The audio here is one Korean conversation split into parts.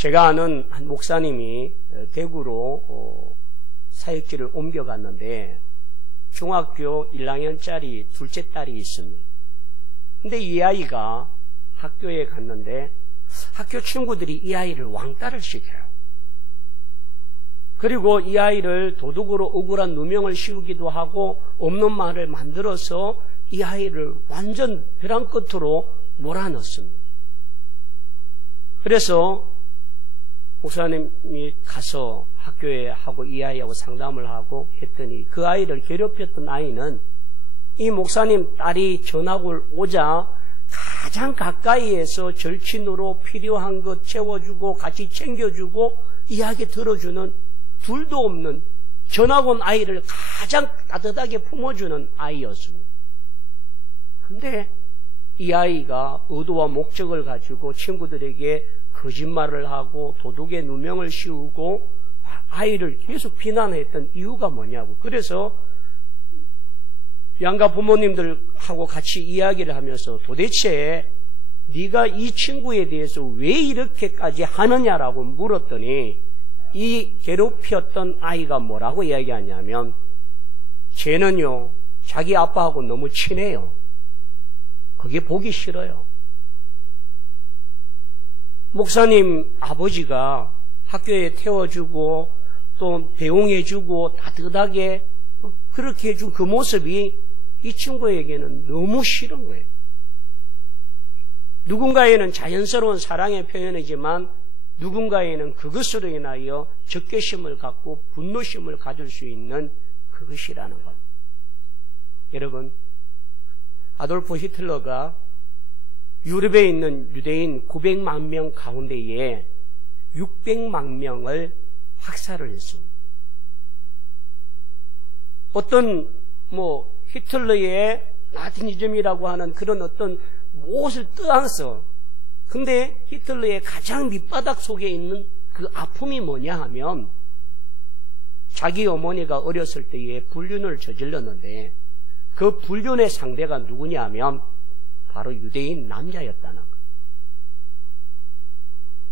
제가 아는 한 목사님이 대구로 사역지를 옮겨갔는데 중학교 1학년짜리 둘째 딸이 있습니다. 근데 이 아이가 학교에 갔는데 학교 친구들이 이 아이를 왕따를 시켜요. 그리고 이 아이를 도둑으로 억울한 누명을 씌우기도 하고 없는 말을 만들어서 이 아이를 완전 벼랑 끝으로 몰아넣습니다. 그래서 목사님이 가서 학교에 하고 이 아이하고 상담을 하고 했더니 그 아이를 괴롭혔던 아이는 이 목사님 딸이 전학을 오자 가장 가까이에서 절친으로 필요한 것 채워주고 같이 챙겨주고 이야기 들어주는 둘도 없는 전학 온 아이를 가장 따뜻하게 품어주는 아이였습니다. 근데 이 아이가 의도와 목적을 가지고 친구들에게 거짓말을 하고 도둑의 누명을 씌우고 아이를 계속 비난했던 이유가 뭐냐고. 그래서 양가 부모님들하고 같이 이야기를 하면서 도대체 네가 이 친구에 대해서 왜 이렇게까지 하느냐라고 물었더니 이 괴롭혔던 아이가 뭐라고 이야기하냐면 쟤는요 자기 아빠하고 너무 친해요. 그게 보기 싫어요. 목사님 아버지가 학교에 태워주고 또 배웅해주고 따뜻하게 그렇게 해준 그 모습이 이 친구에게는 너무 싫은 거예요. 누군가에는 자연스러운 사랑의 표현이지만 누군가에는 그것으로 인하여 적개심을 갖고 분노심을 가질 수 있는 그것이라는 겁니다. 여러분, 아돌프 히틀러가 유럽에 있는 유대인 900만 명 가운데에 600만 명을 학살을 했습니다. 어떤 히틀러의 나치즘이라고 하는 그런 어떤 무엇을 떠나서 근데 히틀러의 가장 밑바닥 속에 있는 그 아픔이 뭐냐 하면 자기 어머니가 어렸을 때에 불륜을 저질렀는데 그 불륜의 상대가 누구냐 하면 바로 유대인 남자였다는 거예요.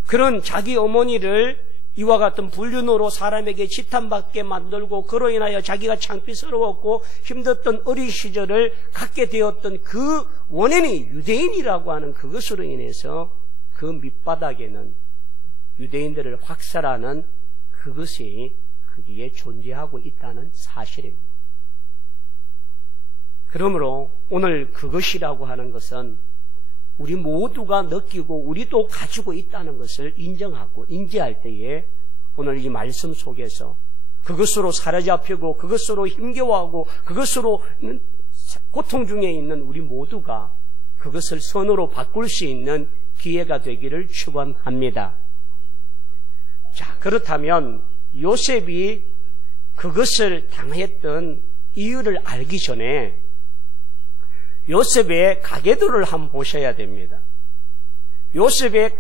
그런 자기 어머니를 이와 같은 불륜으로 사람에게 지탄받게 만들고 그로 인하여 자기가 창피스러웠고 힘들었던 어린 시절을 갖게 되었던 그 원인이 유대인이라고 하는 그것으로 인해서 그 밑바닥에는 유대인들을 확살하는 그것이 거기에 존재하고 있다는 사실입니다. 그러므로 오늘 그것이라고 하는 것은 우리 모두가 느끼고 우리도 가지고 있다는 것을 인정하고 인지할 때에 오늘 이 말씀 속에서 그것으로 사로잡히고 그것으로 힘겨워하고 그것으로 고통 중에 있는 우리 모두가 그것을 선으로 바꿀 수 있는 기회가 되기를 축원합니다. 자, 그렇다면 요셉이 그것을 당했던 이유를 알기 전에 요셉의 가계도를 한번 보셔야 됩니다. 요셉의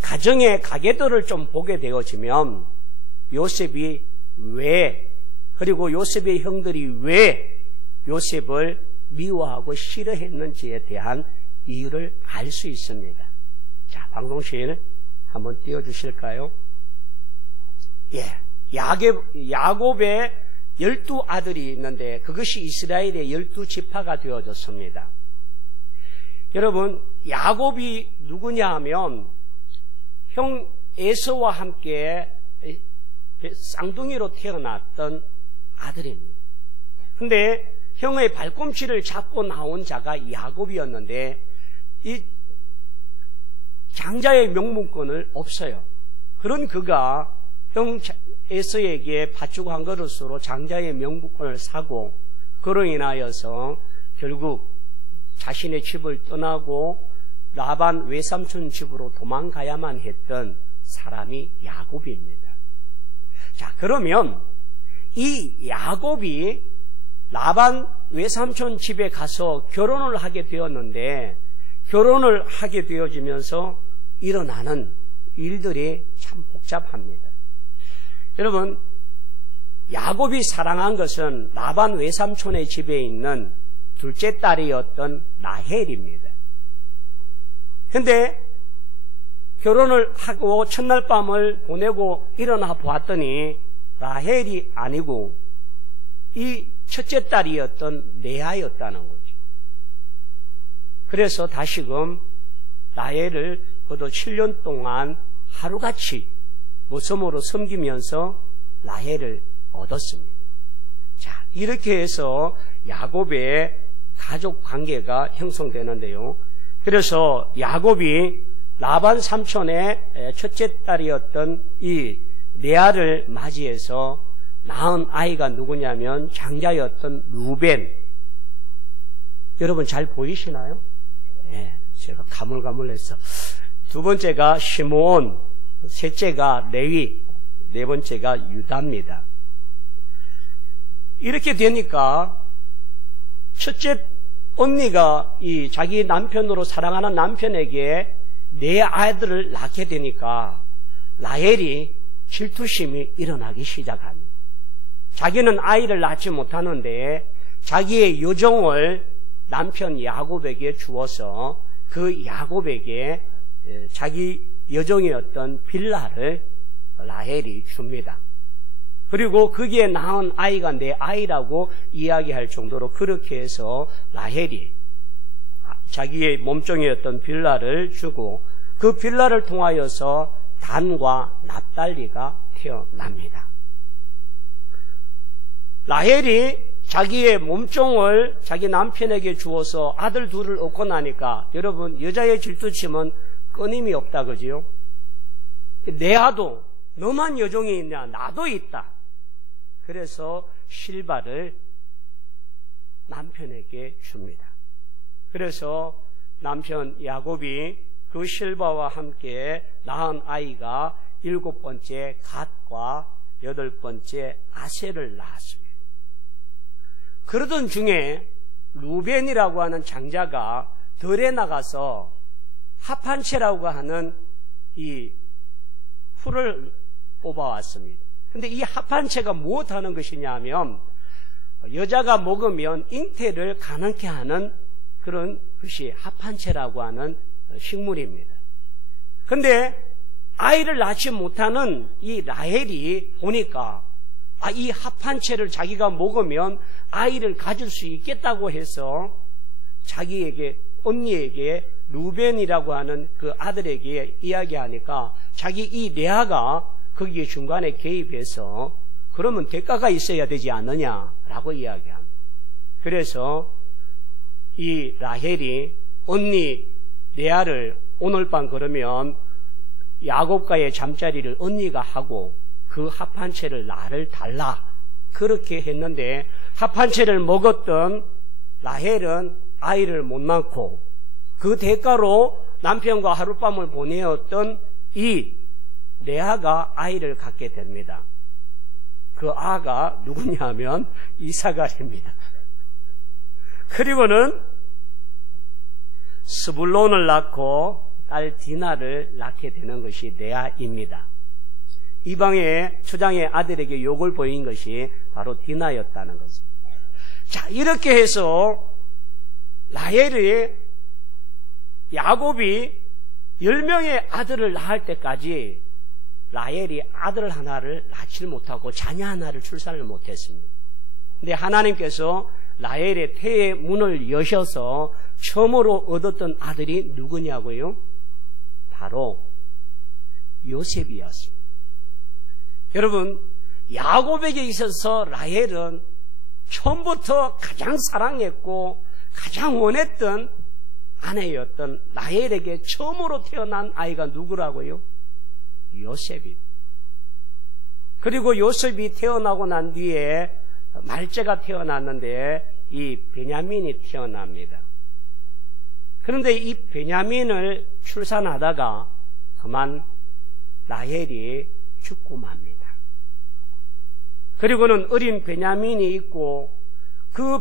가정의 가계도를 좀 보게 되어지면 요셉이 왜 그리고 요셉의 형들이 왜 요셉을 미워하고 싫어했는지에 대한 이유를 알 수 있습니다. 자, 방송실 한번 띄워주실까요? 예, 야곱의 12아들이 있는데 그것이 이스라엘의 12지파가 되어졌습니다. 여러분, 야곱이 누구냐 하면 형 에서와 함께 쌍둥이로 태어났던 아들입니다. 근데 형의 발꿈치를 잡고 나온 자가 야곱이었는데 이 장자의 명분권을 없어요. 그런 그가 형 에서에게 밭주고 한 그릇으로 장자의 명분권을 사고 그로 인하여서 결국 자신의 집을 떠나고 라반 외삼촌 집으로 도망가야만 했던 사람이 야곱입니다. 자, 그러면 이 야곱이 라반 외삼촌 집에 가서 결혼을 하게 되었는데 결혼을 하게 되어지면서 일어나는 일들이 참 복잡합니다. 여러분, 야곱이 사랑한 것은 라반 외삼촌의 집에 있는 둘째 딸이었던 라헬입니다. 그런데 결혼을 하고 첫날 밤을 보내고 일어나 보았더니 라헬이 아니고 이 첫째 딸이었던 레아였다는 거죠. 그래서 다시금 라헬을 그도 7년 동안 하루같이 모섬으로 섬기면서 라헬을 얻었습니다. 자, 이렇게 해서 야곱의 가족 관계가 형성되는데요. 그래서 야곱이 라반 삼촌의 첫째 딸이었던 이 레아를 맞이해서 낳은 아이가 누구냐면 장자였던 루벤. 여러분 잘 보이시나요? 네, 제가 가물가물해서. 두 번째가 시므온, 셋째가 레위, 네 번째가 유다입니다. 이렇게 되니까 첫째 언니가 이 자기 남편으로 사랑하는 남편에게 네 아이들을 낳게 되니까 라헬이 질투심이 일어나기 시작합니다. 자기는 아이를 낳지 못하는데 자기의 여종을 남편 야곱에게 주어서 그 야곱에게 자기 여종이었던 빌라를 라헬이 줍니다. 그리고 거기에 낳은 아이가 내 아이라고 이야기할 정도로 그렇게 해서 라헬이 자기의 몸종이었던 빌라를 주고 그 빌라를 통하여서 단과 납달리가 태어납니다. 라헬이 자기의 몸종을 자기 남편에게 주어서 아들 둘을 얻고 나니까 여러분 여자의 질투심은 끊임이 없다 그지요? 내 아도 너만 여종이 있냐? 나도 있다. 그래서 실바를 남편에게 줍니다. 그래서 남편 야곱이 그 실바와 함께 낳은 아이가 7번째 갓과 8번째 아셀을 낳았습니다. 그러던 중에 루벤이라고 하는 장자가 들에 나가서 합한채라고 하는 이 풀을 뽑아왔습니다. 근데 이 합한채가 무엇하는 것이냐 하면 여자가 먹으면 잉태를 가능케 하는 그런 것이 합한채라고 하는 식물입니다. 근데 아이를 낳지 못하는 이 라헬이 보니까 이 합한채를 자기가 먹으면 아이를 가질 수 있겠다고 해서 자기에게 언니에게 루벤이라고 하는 그 아들에게 이야기하니까 자기 이 레아가 거기에 중간에 개입해서 그러면 대가가 있어야 되지 않느냐라고 이야기합니다. 그래서 이 라헬이 언니 레아를 오늘 밤 그러면 야곱과의 잠자리를 언니가 하고 그 합한채를 나를 달라 그렇게 했는데 합한채를 먹었던 라헬은 아이를 못 낳고 그 대가로 남편과 하룻밤을 보내었던 이 레아가 아이를 갖게 됩니다. 그 아가 누구냐면 이사갈입니다. 그리고는 스불론을 낳고 딸 디나를 낳게 되는 것이 레아입니다. 이방의 추장의 아들에게 욕을 보인 것이 바로 디나였다는 거죠. 자, 이렇게 해서 라헬이 야곱이 10명의 아들을 낳을 때까지 라헬이 아들 하나를 낳지 못하고 자녀 하나를 출산을 못했습니다. 근데 하나님께서 라헬의 태의 문을 여셔서 처음으로 얻었던 아들이 누구냐고요? 바로 요셉이었습니다. 여러분, 야곱에게 있어서 라헬은 처음부터 가장 사랑했고 가장 원했던 아내였던 라헬에게 처음으로 태어난 아이가 누구라고요? 요셉이. 그리고 요셉이 태어나고 난 뒤에 말째가 태어났는데 이 베냐민이 태어납니다. 그런데 이 베냐민을 출산하다가 그만 라헬이 죽고 맙니다. 그리고는 어린 베냐민이 있고 그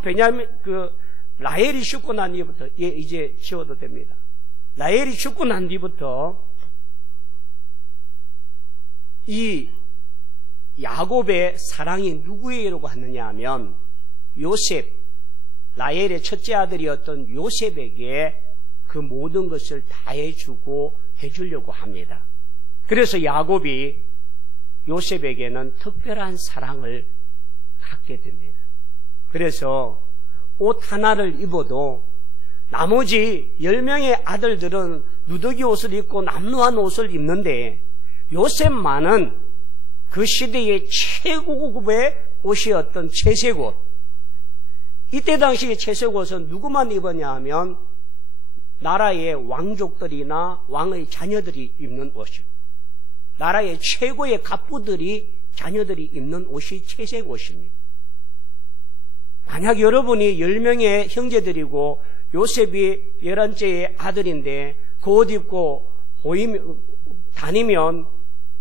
라헬이 죽고 난 뒤부터 이제 지워도 됩니다. 라헬이 죽고 난 뒤부터 이 야곱의 사랑이 누구에게로 갔느냐 하면 요셉, 라헬의 첫째 아들이었던 요셉에게 그 모든 것을 다 해주고 해주려고 합니다. 그래서 야곱이 요셉에게는 특별한 사랑을 갖게 됩니다. 그래서 옷 하나를 입어도 나머지 10명의 아들들은 누더기 옷을 입고 남루한 옷을 입는데 요셉만은 그 시대의 최고급의 옷이었던 채색옷. 이때 당시의 채색옷은 누구만 입었냐 하면 나라의 왕족들이나 왕의 자녀들이 입는 옷이고 나라의 최고의 갑부들이 자녀들이 입는 옷이 채색 옷입니다. 만약 여러분이 10명의 형제들이고 요셉이 11째의 아들인데 그 옷 입고 다니면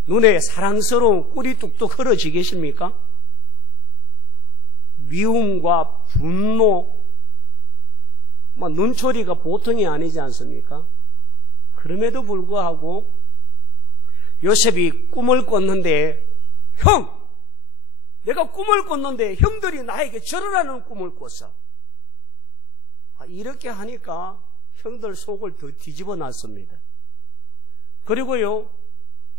눈에 사랑스러운 꿀이 뚝뚝 흐러지겠습니까? 미움과 분노, 눈초리가 보통이 아니지 않습니까? 그럼에도 불구하고 요셉이 꿈을 꿨는데 형! 내가 꿈을 꿨는데 형들이 나에게 절을 하는 꿈을 꿨어. 이렇게 하니까 형들 속을 더 뒤집어 놨습니다. 그리고요,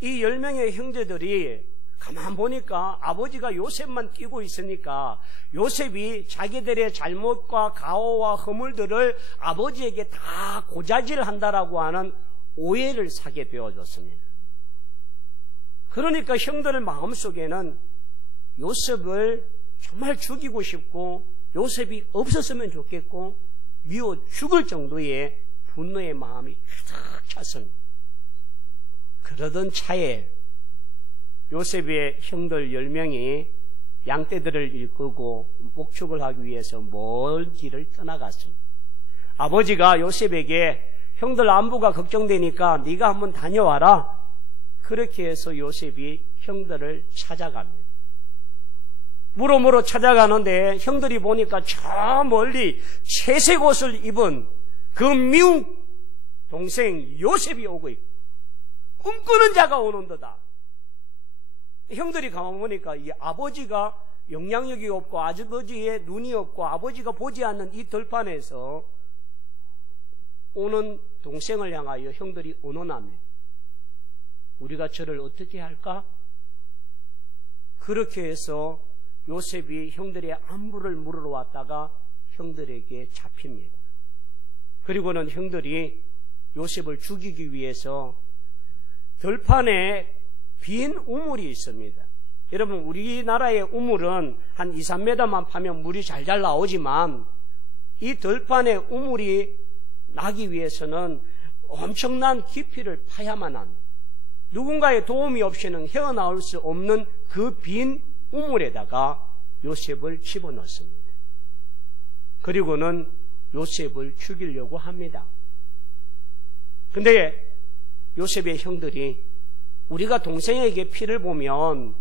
이 10명의 형제들이 가만 보니까 아버지가 요셉만 끼고 있으니까 요셉이 자기들의 잘못과 가오와 허물들을 아버지에게 다 고자질한다라고 하는 오해를 사게 되어졌습니다. 그러니까 형들 마음속에는 요셉을 정말 죽이고 싶고 요셉이 없었으면 좋겠고 미워 죽을 정도의 분노의 마음이 가득 찼습니다. 그러던 차에 요셉의 형들 10명이 양떼들을 일끄고 목축을 하기 위해서 먼 길을 떠나갔습니다. 아버지가 요셉에게 형들 안부가 걱정되니까 네가 한번 다녀와라. 그렇게 해서 요셉이 형들을 찾아갑니다. 무로무로 찾아가는데 형들이 보니까 저 멀리 채색 옷을 입은 그 미운 동생 요셉이 오고 있고 꿈꾸는 자가 오는 듯다. 형들이 가만 보니까 이 아버지가 영향력이 없고 아버지의 눈이 없고 아버지가 보지 않는 이 들판에서 오는 동생을 향하여 형들이 언언합니다. 우리가 저를 어떻게 할까? 그렇게 해서 요셉이 형들의 안부를 물으러 왔다가 형들에게 잡힙니다. 그리고는 형들이 요셉을 죽이기 위해서 들판에 빈 우물이 있습니다. 여러분, 우리나라의 우물은 한 2, 3m만 파면 물이 잘잘 나오지만 이 들판에 우물이 나기 위해서는 엄청난 깊이를 파야만 합니다. 누군가의 도움이 없이는 헤어나올 수 없는 그 빈 우물에다가 요셉을 집어넣습니다. 그리고는 요셉을 죽이려고 합니다. 근데 요셉의 형들이 우리가 동생에게 피를 보면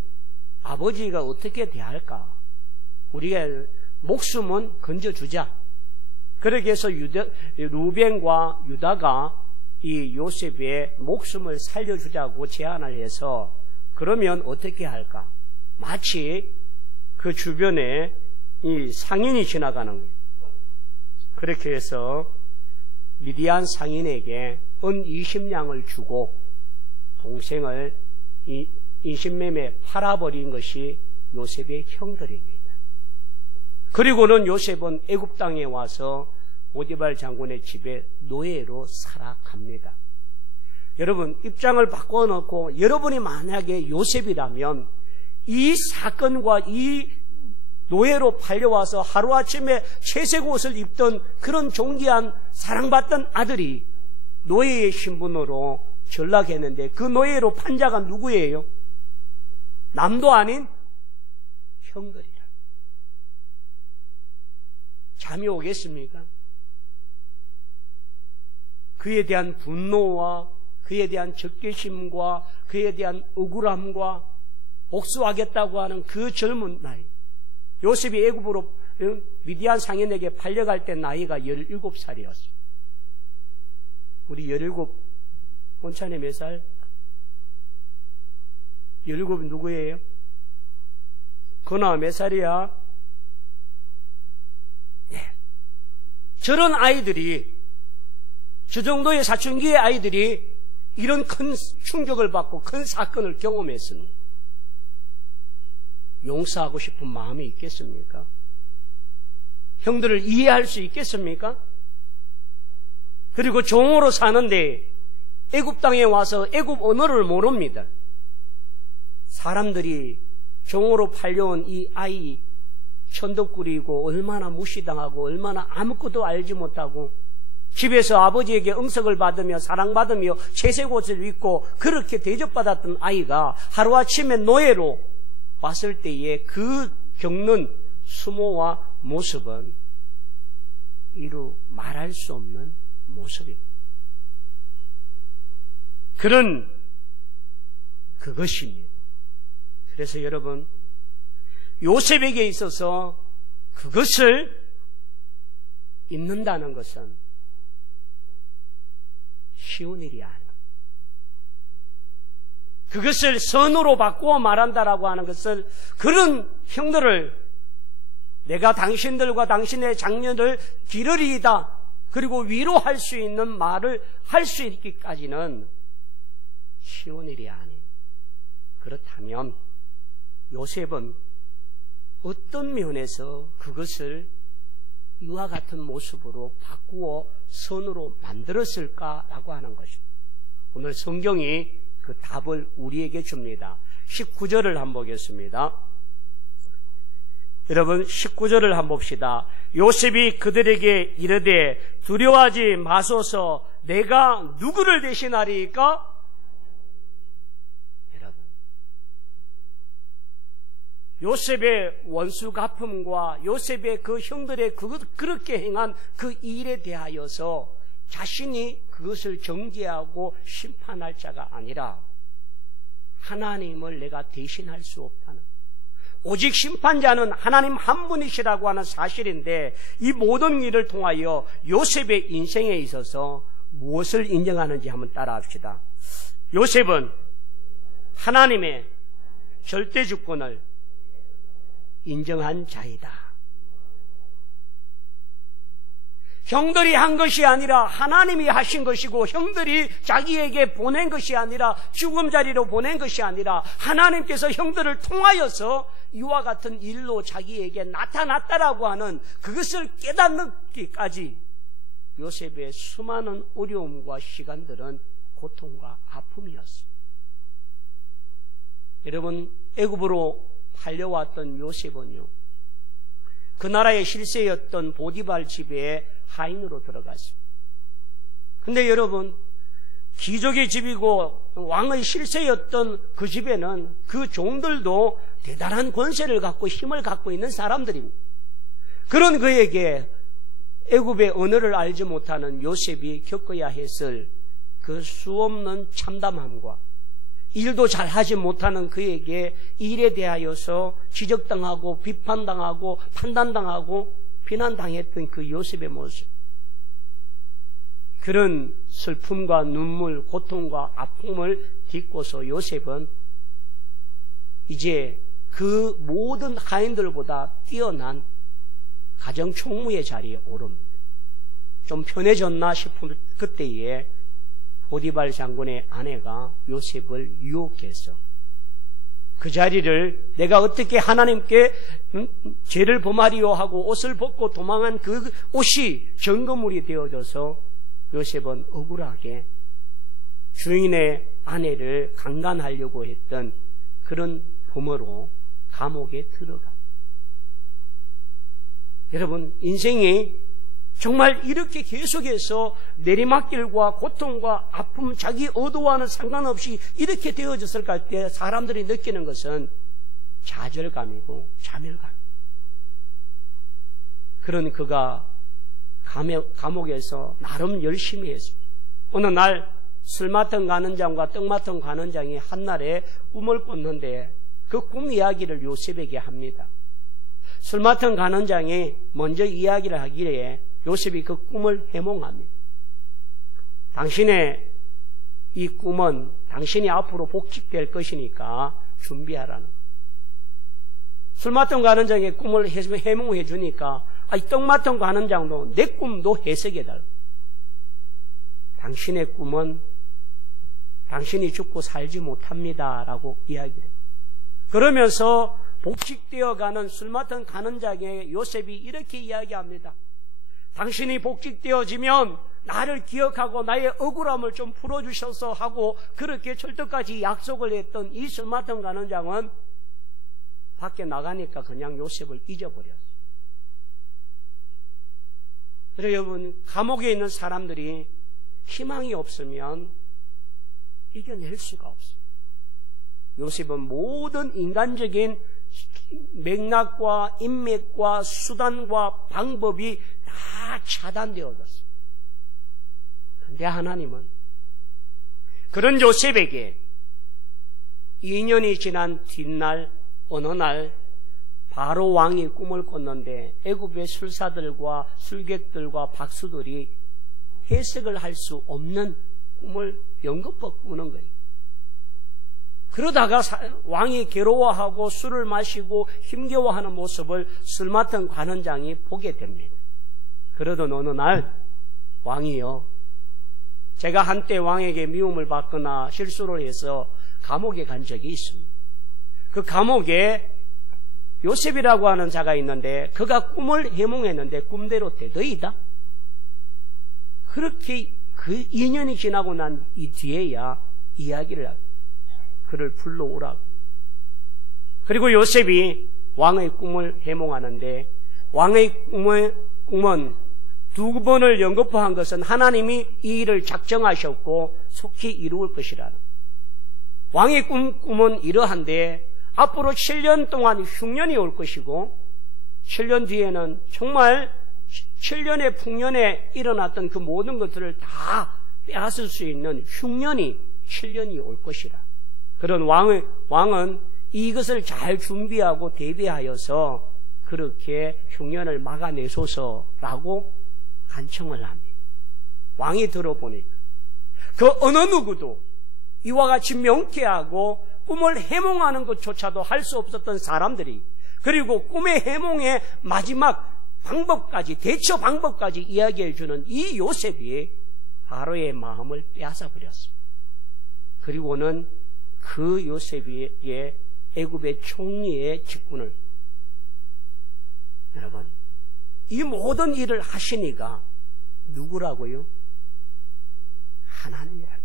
아버지가 어떻게 대할까? 우리가 목숨은 건져주자. 그렇게 해서 루벤과 유다가 이 요셉의 목숨을 살려주자고 제안을 해서 그러면 어떻게 할까? 마치 그 주변에 이 상인이 지나가는 거예요. 그렇게 해서 미디안 상인에게 은 20냥을 주고 동생을 인신매매 팔아버린 것이 요셉의 형들입니다. 그리고는 요셉은 애굽 땅에 와서 보디발 장군의 집에 노예로 살아갑니다. 여러분, 입장을 바꿔놓고 여러분이 만약에 요셉이라면 이 사건과 이 노예로 팔려와서 하루아침에 채색 옷을 입던 그런 존귀한 사랑받던 아들이 노예의 신분으로 전락했는데 그 노예로 판 자가 누구예요? 남도 아닌 형들이라. 잠이 오겠습니까? 그에 대한 분노와 그에 대한 적개심과 그에 대한 억울함과 복수하겠다고 하는 그 젊은 나이. 요셉이 애굽으로 미디안 상인에게 팔려갈 때 나이가 17살이었어요. 우리 17, 본찬이 몇 살? 17이 누구예요? 그나 몇 살이야? 네. 저런 아이들이, 저 정도의 사춘기의 아이들이 이런 큰 충격을 받고 큰 사건을 경험했습니다. 용서하고 싶은 마음이 있겠습니까? 형들을 이해할 수 있겠습니까? 그리고 종으로 사는데 애굽 땅에 와서 애굽 언어를 모릅니다. 사람들이 종으로 팔려온 이 아이 천덕꾸리고 얼마나 무시당하고 얼마나 아무것도 알지 못하고 집에서 아버지에게 응석을 받으며 사랑받으며 채색옷을 입고 그렇게 대접받았던 아이가 하루아침에 노예로 왔을 때에 그 겪는 수모와 모습은 이루 말할 수 없는 모습입니다. 그것입니다. 그래서 여러분, 요셉에게 있어서 그것을 잊는다는 것은 쉬운 일이 아니에요. 그것을 선으로 바꾸어 말한다라고 하는 것을, 그런 형들을 내가 당신들과 당신의 장녀를 기르리이다, 그리고 위로할 수 있는 말을 할 수 있기까지는 쉬운 일이 아니에요. 그렇다면 요셉은 어떤 면에서 그것을 이와 같은 모습으로 바꾸어 선으로 만들었을까라고 하는 것입니다. 오늘 성경이 그 답을 우리에게 줍니다. 19절을 한번 보겠습니다. 여러분, 19절을 한번 봅시다. 요셉이 그들에게 이르되 두려워하지 마소서, 내가 누구를 대신하리이까? 여러분, 요셉의 원수 갚음과 요셉의 그 형들의 그렇게 행한 그 일에 대하여서 자신이 그것을 정죄하고 심판할 자가 아니라 하나님을 내가 대신할 수 없다는, 오직 심판자는 하나님 한 분이시라고 하는 사실인데, 이 모든 일을 통하여 요셉의 인생에 있어서 무엇을 인정하는지 한번 따라합시다. 요셉은 하나님의 절대 주권을 인정한 자이다. 형들이 한 것이 아니라 하나님이 하신 것이고, 형들이 자기에게 보낸 것이 아니라, 죽음 자리로 보낸 것이 아니라 하나님께서 형들을 통하여서 이와 같은 일로 자기에게 나타났다라고 하는 그것을 깨닫기까지 요셉의 수많은 어려움과 시간들은 고통과 아픔이었습니다. 여러분, 애굽으로 팔려왔던 요셉은요, 그 나라의 실세였던 보디발 집에 하인으로 들어갔습니다. 근데 여러분, 귀족의 집이고 왕의 실세였던 그 집에는 그 종들도 대단한 권세를 갖고 힘을 갖고 있는 사람들입니다. 그런 그에게 애굽의 언어를 알지 못하는 요셉이 겪어야 했을 그 수없는 참담함과 일도 잘하지 못하는 그에게 일에 대하여서 지적당하고 비판당하고 판단당하고 비난당했던 그 요셉의 모습, 그런 슬픔과 눈물, 고통과 아픔을 딛고서 요셉은 이제 그 모든 하인들보다 뛰어난 가정총무의 자리에 오릅니다. 좀 편해졌나 싶은 그때에 보디발 장군의 아내가 요셉을 유혹해서 그 자리를 내가 어떻게 하나님께 죄를 범하리요 하고 옷을 벗고 도망한 그 옷이 증거물이 되어져서 요셉은 억울하게 주인의 아내를 강간하려고 했던 그런 범으로 감옥에 들어가. 여러분, 인생이 정말 이렇게 계속해서 내리막길과 고통과 아픔, 자기 의도와는 상관없이 이렇게 되어졌을 때 사람들이 느끼는 것은 좌절감이고 자멸감. 그런 그가 감옥에서 나름 열심히 했습니다. 어느 날 술 맡은 간원장과 떡 맡은 간원장이 한날에 꿈을 꿨는데 그 꿈 이야기를 요셉에게 합니다. 술 맡은 간원장이 먼저 이야기를 하기에 요셉이 그 꿈을 해몽합니다. 당신의 이 꿈은 당신이 앞으로 복직될 것이니까 준비하라는. 술 맡은 간원장의 꿈을 해몽해 주니까 떡 맡은 간원장도 내 꿈도 해석해달라. 당신의 꿈은 당신이 죽고 살지 못합니다 라고 이야기해요. 그러면서 복직되어가는 술 맡은 가는 자에게 요셉이 이렇게 이야기합니다. 당신이 복직되어지면 나를 기억하고 나의 억울함을 좀 풀어주셔서 하고 그렇게 철떡까지 약속을 했던 이 술 맡은 가는 자는 밖에 나가니까 그냥 요셉을 잊어버렸어요. 여러분, 감옥에 있는 사람들이 희망이 없으면 이겨낼 수가 없어요. 요셉은 모든 인간적인 맥락과 인맥과 수단과 방법이 다 차단되어졌어요. 그런데 하나님은 그런 요셉에게 2년이 지난 뒷날 어느 날 바로 왕이 꿈을 꿨는데 애굽의 술사들과 술객들과 박수들이 해석을 할 수 없는 꿈을 연거푸 꾸는 거예요. 그러다가 왕이 괴로워하고 술을 마시고 힘겨워하는 모습을 술 맡은 관원장이 보게 됩니다. 그러던 어느 날 왕이요, 제가 한때 왕에게 미움을 받거나 실수를 해서 감옥에 간 적이 있습니다. 그 감옥에 요셉이라고 하는 자가 있는데 그가 꿈을 해몽했는데 꿈대로 되더이다. 그렇게 그 2년이 지나고 난 이 뒤에야 이야기를 하고 그를 불러오라고. 그리고 요셉이 왕의 꿈을 해몽하는데 왕의 꿈은 두 번을 연거푸한 것은 하나님이 이 일을 작정하셨고 속히 이루을 것이라는. 왕의 꿈은 이러한데 앞으로 7년 동안 흉년이 올 것이고 7년 뒤에는 정말 7년의 풍년에 일어났던 그 모든 것들을 다 빼앗을 수 있는 흉년이 7년이 올 것이라. 그런 왕은 이것을 잘 준비하고 대비하여서 그렇게 흉년을 막아내소서라고 간청을 합니다. 왕이 들어보니까 그 어느 누구도 이와 같이 명쾌하고 꿈을 해몽하는 것조차도 할 수 없었던 사람들이, 그리고 꿈의 해몽의 마지막 방법까지, 대처 방법까지 이야기해 주는 이 요셉이 바로의 마음을 빼앗아 버렸습니다. 그리고는 그 요셉에게 애굽의 총리의 직분을, 여러분, 이 모든 일을 하신 이가 누구라고요? 하나님이라고.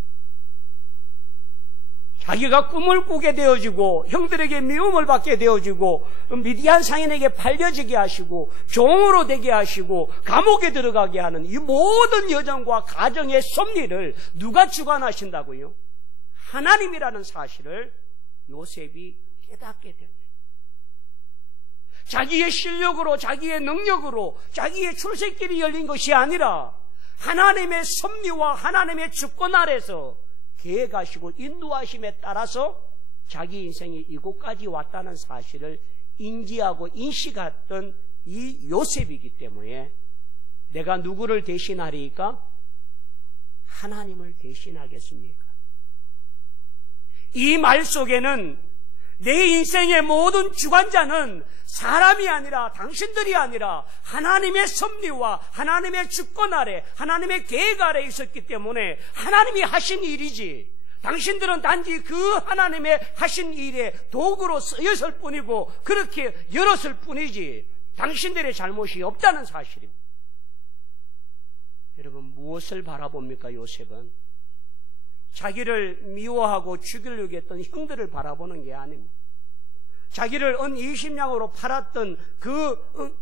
자기가 꿈을 꾸게 되어지고 형들에게 미움을 받게 되어지고 미디안 상인에게 팔려지게 하시고 종으로 되게 하시고 감옥에 들어가게 하는 이 모든 여정과 가정의 섭리를 누가 주관하신다고요? 하나님이라는 사실을 요셉이 깨닫게 됩니다. 자기의 실력으로, 자기의 능력으로, 자기의 출세길이 열린 것이 아니라 하나님의 섭리와 하나님의 주권 아래서 계획하시고 인도하심에 따라서 자기 인생이 이곳까지 왔다는 사실을 인지하고 인식했던 이 요셉이기 때문에 내가 누구를 대신하리까? 하나님을 대신하겠습니까? 이 말 속에는 내 인생의 모든 주관자는 사람이 아니라, 당신들이 아니라 하나님의 섭리와 하나님의 주권 아래, 하나님의 계획 아래 있었기 때문에 하나님이 하신 일이지, 당신들은 단지 그 하나님의 하신 일에 도구로 쓰였을 뿐이고 그렇게 열었을 뿐이지 당신들의 잘못이 없다는 사실입니다. 여러분, 무엇을 바라봅니까? 요셉은 자기를 미워하고 죽이려고 했던 형들을 바라보는 게 아닙니다. 자기를 은 20냥으로 팔았던 그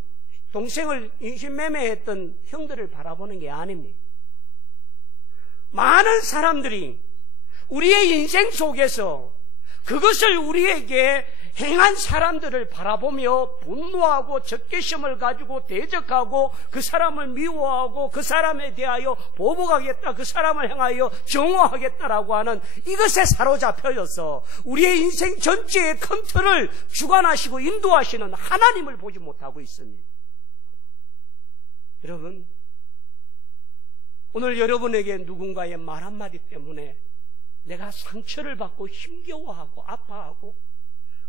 동생을 인신매매했던 형들을 바라보는 게 아닙니다. 많은 사람들이 우리의 인생 속에서 그것을 우리에게 행한 사람들을 바라보며 분노하고 적개심을 가지고 대적하고 그 사람을 미워하고 그 사람에 대하여 보복하겠다, 그 사람을 향하여 정오하겠다라고 하는 이것에 사로잡혀져서 우리의 인생 전체의 큰 틀을 주관하시고 인도하시는 하나님을 보지 못하고 있습니다. 여러분, 오늘 여러분에게 누군가의 말 한마디 때문에 내가 상처를 받고 힘겨워하고 아파하고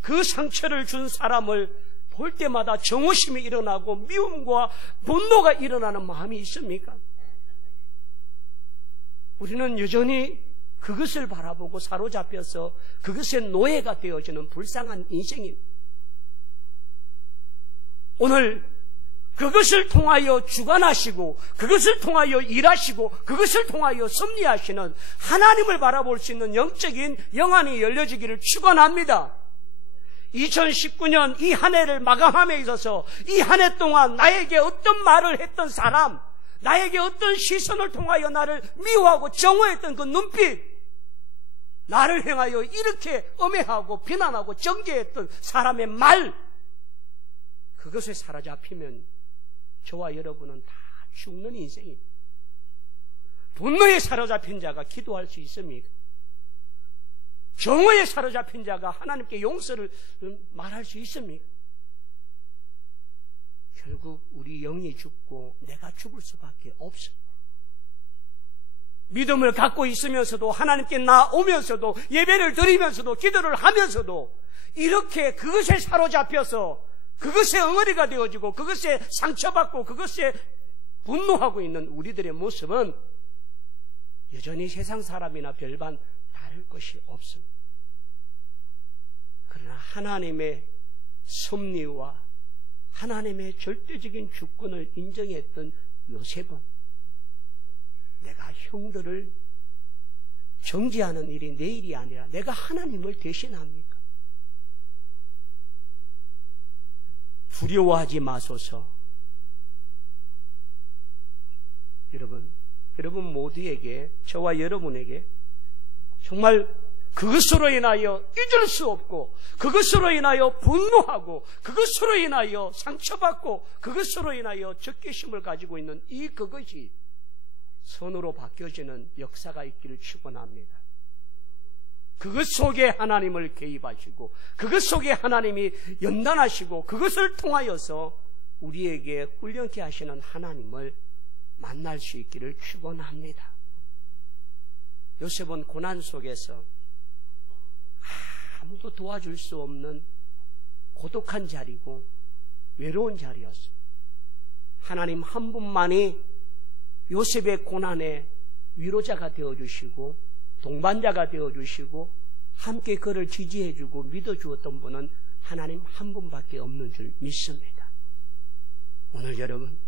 그 상처를 준 사람을 볼 때마다 정오심이 일어나고 미움과 분노가 일어나는 마음이 있습니까? 우리는 여전히 그것을 바라보고 사로잡혀서 그것의 노예가 되어지는 불쌍한 인생입니다. 오늘 그것을 통하여 주관하시고 그것을 통하여 일하시고 그것을 통하여 섭리하시는 하나님을 바라볼 수 있는 영적인 영안이 열려지기를 축원합니다. 2019년 이 한 해를 마감함에 있어서 이 한 해 동안 나에게 어떤 말을 했던 사람, 나에게 어떤 시선을 통하여 나를 미워하고 정오했던 그 눈빛, 나를 향하여 이렇게 엄해하고 비난하고 정죄했던 사람의 말, 그것에 사로잡히면 저와 여러분은 다 죽는 인생입니다. 분노에 사로잡힌 자가 기도할 수 있습니까? 정오에 사로잡힌 자가 하나님께 용서를 말할 수 있습니까? 결국 우리 영이 죽고 내가 죽을 수밖에 없습니다. 믿음을 갖고 있으면서도 하나님께 나오면서도 예배를 드리면서도 기도를 하면서도 이렇게 그것에 사로잡혀서 그것에 엉어리가 되어지고 그것에 상처받고 그것에 분노하고 있는 우리들의 모습은 여전히 세상 사람이나 별반 다를 것이 없습니다. 그러나 하나님의 섭리와 하나님의 절대적인 주권을 인정했던 요셉은 내가 형들을 정죄하는 일이 내 일이 아니라 내가 하나님을 대신합니까? 두려워하지 마소서. 여러분 모두에게, 저와 여러분에게 정말 그것으로 인하여 잊을 수 없고 그것으로 인하여 분노하고 그것으로 인하여 상처받고 그것으로 인하여 적개심을 가지고 있는 그것이 선으로 바뀌어지는 역사가 있기를 축원합니다. 그것 속에 하나님을 개입하시고 그것 속에 하나님이 연단하시고 그것을 통하여서 우리에게 훈련케 하시는 하나님을 만날 수 있기를 축원합니다. 요셉은 고난 속에서 아무도 도와줄 수 없는 고독한 자리고 외로운 자리였어요. 하나님 한 분만이 요셉의 고난에 위로자가 되어주시고 동반자가 되어주시고 함께 그를 지지해주고 믿어주었던 분은 하나님 한 분밖에 없는 줄 믿습니다. 오늘 여러분,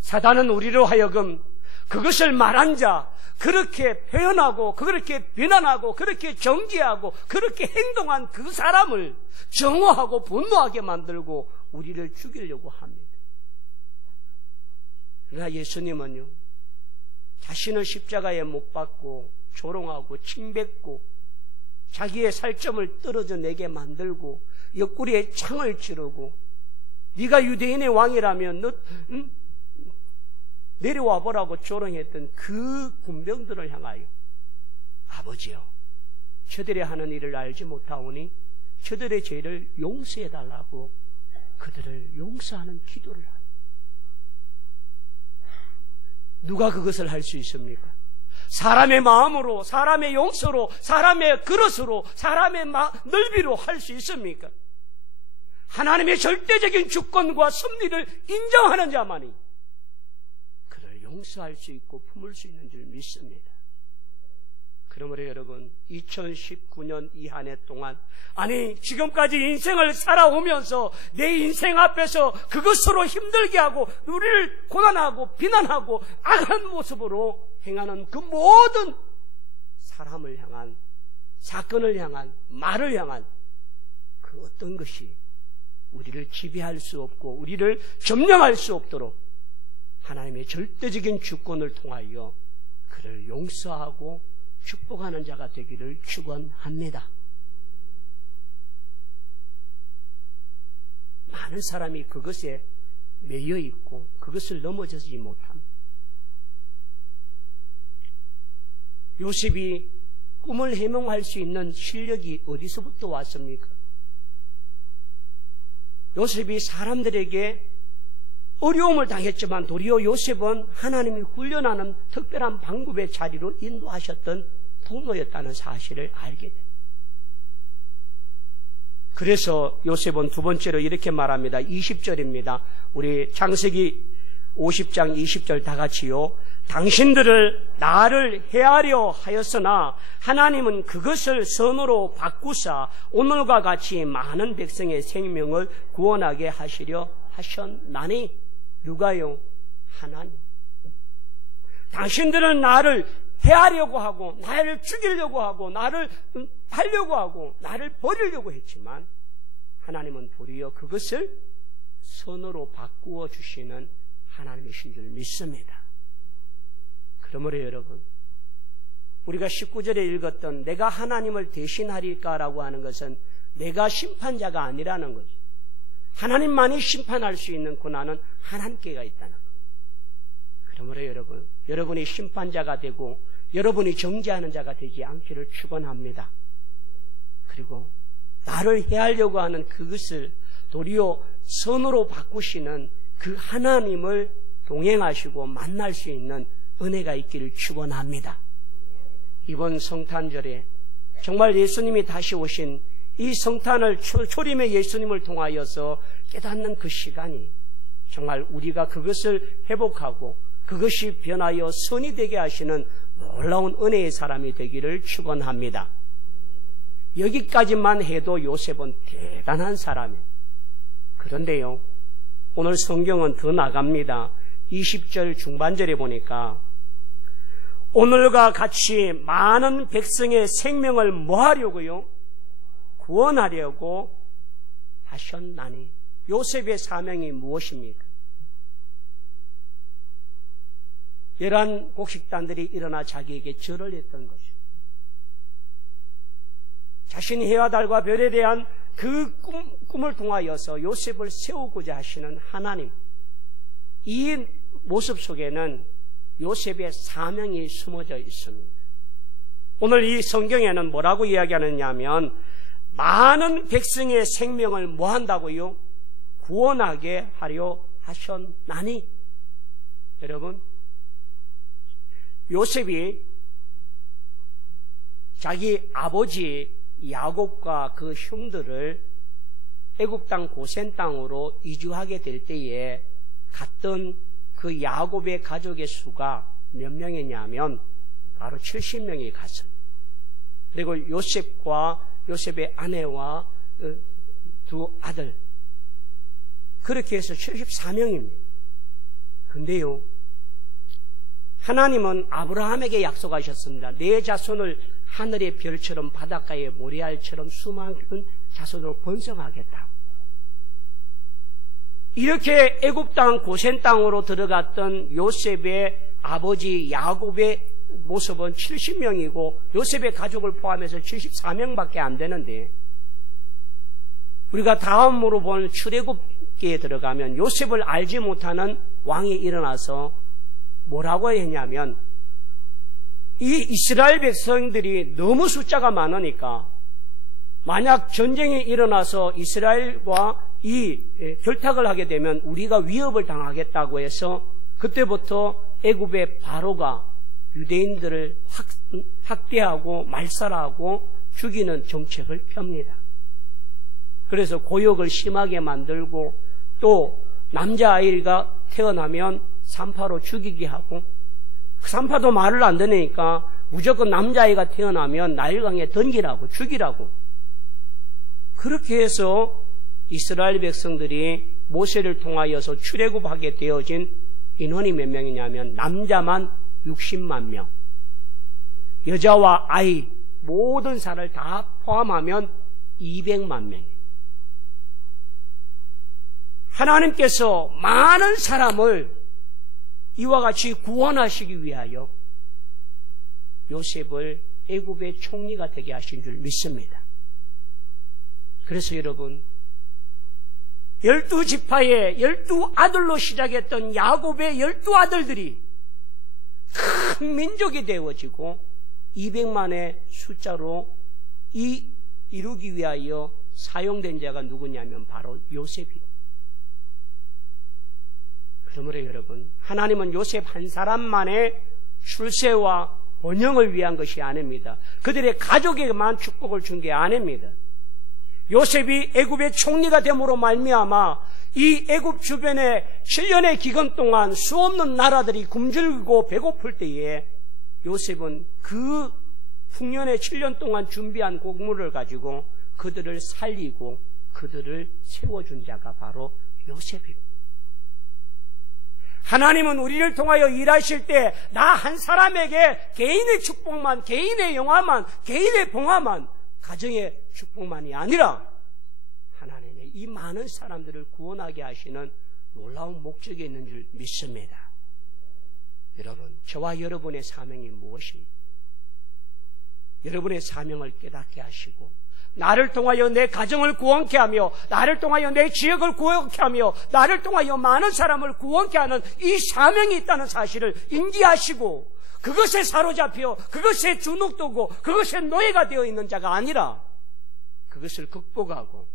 사단은 우리로 하여금 그것을 말한 자, 그렇게 표현하고 그렇게 비난하고 그렇게 정죄하고 그렇게 행동한 그 사람을 정오하고 분노하게 만들고 우리를 죽이려고 합니다. 그러나 예수님은요, 자신을 십자가에 못 박고 조롱하고 침뱉고 자기의 살점을 떨어져 내게 만들고 옆구리에 창을 찌르고 네가 유대인의 왕이라면 너 내려와 보라고 조롱했던 그 군병들을 향하여 아버지여, 저들이 하는 일을 알지 못하오니 저들의 죄를 용서해달라고 그들을 용서하는 기도를 하요. 누가 그것을 할 수 있습니까? 사람의 마음으로, 사람의 용서로, 사람의 그릇으로, 사람의 넓이로 할 수 있습니까? 하나님의 절대적인 주권과 섭리를 인정하는 자만이 그를 용서할 수 있고 품을 수 있는 줄 믿습니다. 그러므로 여러분, 2019년 이 한 해 동안, 아니 지금까지 인생을 살아오면서 내 인생 앞에서 그것으로 힘들게 하고 우리를 고난하고 비난하고 악한 모습으로 행하는 그 모든 사람을 향한, 사건을 향한, 말을 향한 그 어떤 것이 우리를 지배할 수 없고 우리를 점령할 수 없도록 하나님의 절대적인 주권을 통하여 그를 용서하고 축복하는 자가 되기를 축원합니다. 많은 사람이 그것에 매여 있고 그것을 넘어지지 못합니다. 요셉이 꿈을 해몽할 수 있는 실력이 어디서부터 왔습니까? 요셉이 사람들에게 어려움을 당했지만 도리어 요셉은 하나님이 훈련하는 특별한 방법의 자리로 인도하셨던 통로였다는 사실을 알게 됩니다. 그래서 요셉은 두 번째로 이렇게 말합니다. 20절입니다. 우리 창세기 50장 20절 다 같이요. 당신들을 나를 해하려 하였으나 하나님은 그것을 선으로 바꾸사 오늘과 같이 많은 백성의 생명을 구원하게 하시려 하셨나니. 누가요? 하나님. 당신들은 나를 해하려고 하고 나를 죽이려고 하고 나를 팔려고 하고 나를 버리려고 했지만 하나님은 도리어 그것을 선으로 바꾸어 주시는 하나님이신 줄 믿습니다. 그러므로 여러분, 우리가 19절에 읽었던 내가 하나님을 대신하리까라고 하는 것은 내가 심판자가 아니라는 거죠. 하나님만이 심판할 수 있는 권한은 하나님께가 있다는 거예요. 그러므로 여러분, 여러분이 심판자가 되고 여러분이 정죄하는 자가 되지 않기를 축원합니다. 그리고 나를 해하려고 하는 그것을 도리어 선으로 바꾸시는 그 하나님을 동행하시고 만날 수 있는 은혜가 있기를 축원합니다. 이번 성탄절에 정말 예수님이 다시 오신 이 성탄을 초림의 예수님을 통하여서 깨닫는 그 시간이 정말 우리가 그것을 회복하고 그것이 변하여 선이 되게 하시는 놀라운 은혜의 사람이 되기를 축원합니다. 여기까지만 해도 요셉은 대단한 사람이에요. 그런데요, 오늘 성경은 더 나갑니다. 20절 중반절에 보니까 오늘과 같이 많은 백성의 생명을 뭐 하려고요? 구원하려고 하셨나니. 요셉의 사명이 무엇입니까? 열한 곡식단들이 일어나 자기에게 절을 했던 것이죠. 자신이 해와 달과 별에 대한 그 꿈을 통하여서 요셉을 세우고자 하시는 하나님, 이 모습 속에는 요셉의 사명이 숨어져 있습니다. 오늘 이 성경에는 뭐라고 이야기하느냐면 많은 백성의 생명을 뭐 한다고요? 구원하게 하려 하셨나니. 여러분, 요셉이 자기 아버지 야곱과 그 형들을 애굽 땅 고센 땅으로 이주하게 될 때에 갔던 그 야곱의 가족의 수가 몇 명이냐면 바로 70명이 갔습니다. 그리고 요셉과 요셉의 아내와 두 아들, 그렇게 해서 74명입니다. 근데요, 하나님은 아브라함에게 약속하셨습니다. 내 자손을 하늘의 별처럼 바닷가의 모래알처럼 수많은 자손으로 번성하겠다. 이렇게 애굽 땅 고센 땅으로 들어갔던 요셉의 아버지 야곱의 모습은 70명이고 요셉의 가족을 포함해서 74명밖에 안 되는데, 우리가 다음으로 본 출애굽기에 들어가면 요셉을 알지 못하는 왕이 일어나서 뭐라고 했냐면, 이 이스라엘 백성들이 너무 숫자가 많으니까 만약 전쟁이 일어나서 이스라엘과 이 결탁을 하게 되면 우리가 위협을 당하겠다고 해서 그때부터 애굽의 바로가 유대인들을 학대하고 말살하고 죽이는 정책을 펴니다. 그래서 고역을 심하게 만들고 또 남자아이가 태어나면 산파로 죽이게 하고, 산파도 말을 안 듣으니까 무조건 남자아이가 태어나면 나일강에 던지라고 죽이라고. 그렇게 해서 이스라엘 백성들이 모세를 통하여서 출애굽하게 되어진 인원이 몇 명이냐면 남자만 60만 명, 여자와 아이 모든 사람을 다 포함하면 200만 명. 하나님께서 많은 사람을 이와 같이 구원하시기 위하여 요셉을 애굽의 총리가 되게 하신 줄 믿습니다. 그래서 여러분, 12지파의 12아들로 시작했던 야곱의 12아들들이 큰 민족이 되어지고 200만의 숫자로 이루기 위하여 사용된 자가 누구냐면 바로 요셉입니다. 그러므로 여러분, 하나님은 요셉 한 사람만의 출세와 번영을 위한 것이 아닙니다. 그들의 가족에게만 축복을 준 게 아닙니다. 요셉이 애굽의 총리가 됨으로 말미암아 이 애굽 주변에 7년의 기간 동안 수없는 나라들이 굶주리고 배고플 때에 요셉은 그 풍년의 7년 동안 준비한 곡물을 가지고 그들을 살리고 그들을 세워준 자가 바로 요셉입니다. 하나님은 우리를 통하여 일하실 때 나 한 사람에게 개인의 축복만, 개인의 영화만, 개인의 봉화만, 가정의 축복만이 아니라 하나님의 이 많은 사람들을 구원하게 하시는 놀라운 목적이 있는 줄 믿습니다. 여러분, 저와 여러분의 사명이 무엇입니까? 여러분의 사명을 깨닫게 하시고 나를 통하여 내 가정을 구원케 하며 나를 통하여 내 지역을 구원케 하며 나를 통하여 많은 사람을 구원케 하는 이 사명이 있다는 사실을 인지하시고 그것에 사로잡혀 그것에 주눅두고 그것에 노예가 되어 있는 자가 아니라 그것을 극복하고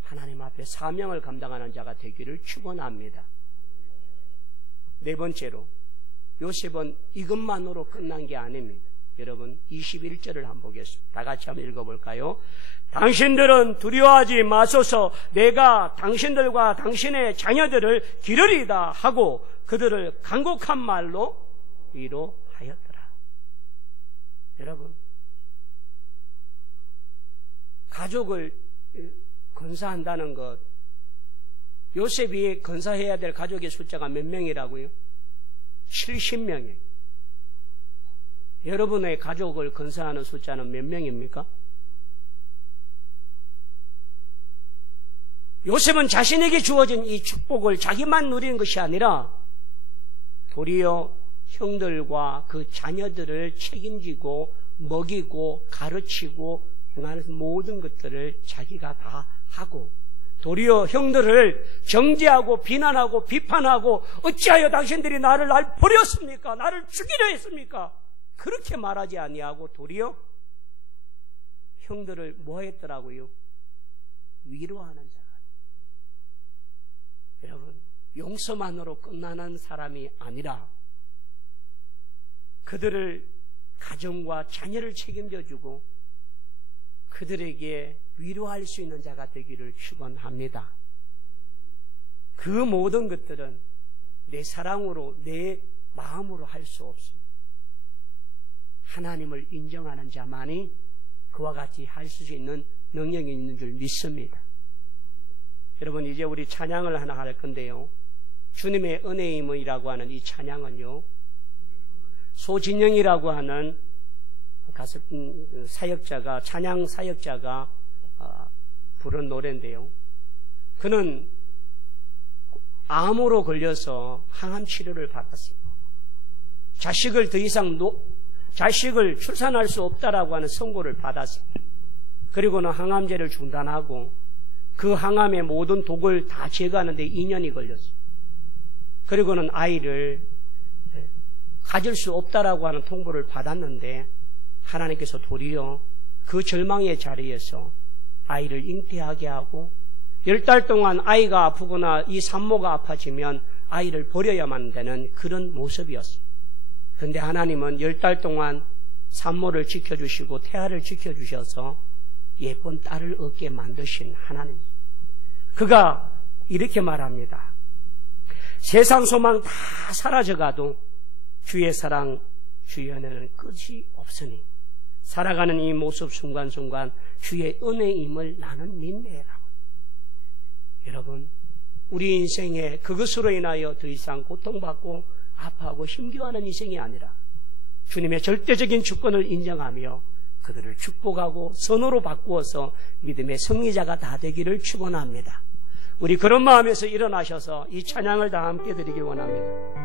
하나님 앞에 사명을 감당하는 자가 되기를 축원합니다. 네 번째로 요셉은 이것만으로 끝난 게 아닙니다. 여러분 21절을 한번 보겠습니다. 다 같이 한번 읽어볼까요? 당신들은 두려워하지 마소서. 내가 당신들과 당신의 자녀들을 기르리다 하고 그들을 간곡한 말로 위로하였더라. 여러분, 가족을 건사한다는 것, 요셉이 건사해야 될 가족의 숫자가 몇 명이라고요? 70명이에요. 여러분의 가족을 건사하는 숫자는 몇 명입니까? 요셉은 자신에게 주어진 이 축복을 자기만 누리는 것이 아니라 도리어 형들과 그 자녀들을 책임지고 먹이고 가르치고 등하는 모든 것들을 자기가 다 하고 도리어 형들을 정죄하고 비난하고 비판하고 어찌하여 당신들이 나를 버렸습니까? 나를 죽이려 했습니까? 그렇게 말하지 아니하고 도리어 형들을 뭐 했더라고요? 위로하는 자가. 여러분, 용서만으로 끝나는 사람이 아니라 그들을 가정과 자녀를 책임져주고 그들에게 위로할 수 있는 자가 되기를 축원합니다. 그 모든 것들은 내 사랑으로 내 마음으로 할 수 없습니다. 하나님을 인정하는 자만이 그와 같이 할 수 있는 능력이 있는 줄 믿습니다. 여러분, 이제 우리 찬양을 하나 할 건데요. 주님의 은혜임이라고 하는 이 찬양은요, 소진영이라고 하는 사역자가, 찬양 사역자가 부른 노래인데요. 그는 암으로 걸려서 항암 치료를 받았습니다. 자식을 더 이상 자식을 출산할 수 없다라고 하는 선고를 받았습니다. 그리고는 항암제를 중단하고 그 항암의 모든 독을 다 제거하는데 2년이 걸렸습니다. 그리고는 아이를 가질 수 없다라고 하는 통보를 받았는데 하나님께서 도리어 그 절망의 자리에서 아이를 잉태하게 하고 10달 동안 아이가 아프거나 이 산모가 아파지면 아이를 버려야만 되는 그런 모습이었습니다. 그런데 하나님은 10달 동안 산모를 지켜주시고 태아를 지켜주셔서 예쁜 딸을 얻게 만드신 하나님. 그가 이렇게 말합니다. 세상 소망 다 사라져가도 주의 사랑, 주의 은혜는 끝이 없으니 살아가는 이 모습 순간순간 주의 은혜임을 나는 믿네라. 여러분, 우리 인생에 그것으로 인하여 더 이상 고통받고 아파하고 힘겨워하는 인생이 아니라 주님의 절대적인 주권을 인정하며 그들을 축복하고 선호로 바꾸어서 믿음의 승리자가 다 되기를 축원합니다. 우리 그런 마음에서 일어나셔서 이 찬양을 다 함께 드리기 원합니다.